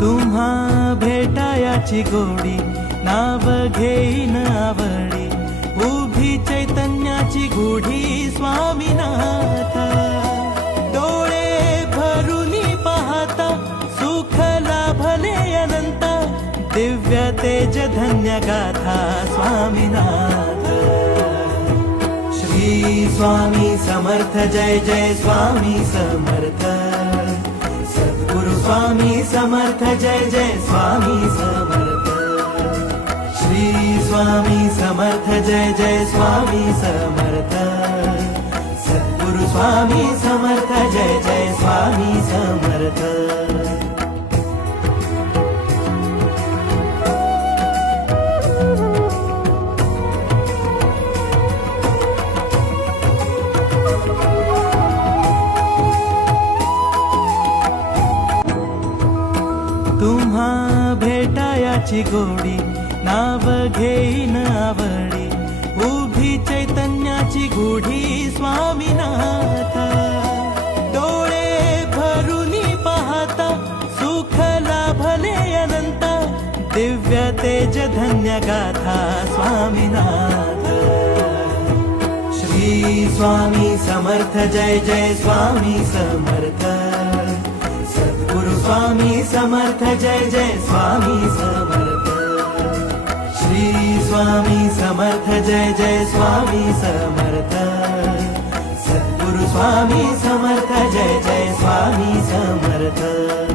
तुम्हा भेटायाची गोडी नाव घेईन आवडी उभी चैतन्याची गुढी स्वामीनाथ डोळे भरूनी पाहता सुख लाभले अनंत दिव्य तेज धन्य गाथा स्वामीनाथ श्री स्वामी समर्थ जय जय स्वामी समर्थ सद्गुरु स्वामी समर्थ जय जय स्वामी समर्थ श्री स्वामी समर्थ जय जय स्वामी समर्थ सद्गुरु स्वामी समर्थ जय जय स्वामी समर्थ तुम्हा भेटायाची गोडी नाव घेईन आवडी उभी चैतन्याची गुढी स्वामीनाथ डोळे भरूनी पाहता सुख लाभले अनंत दिव्य तेज धन्य गाथा स्वामीनाथ श्री स्वामी समर्थ जय जय स्वामी समर्थ स्वामी समर्थ जय जय स्वामी समर्थ श्री स्वामी समर्थ जय जय स्वामी समर्थ सद्गुरु स्वामी समर्थ जय जय स्वामी समर्थ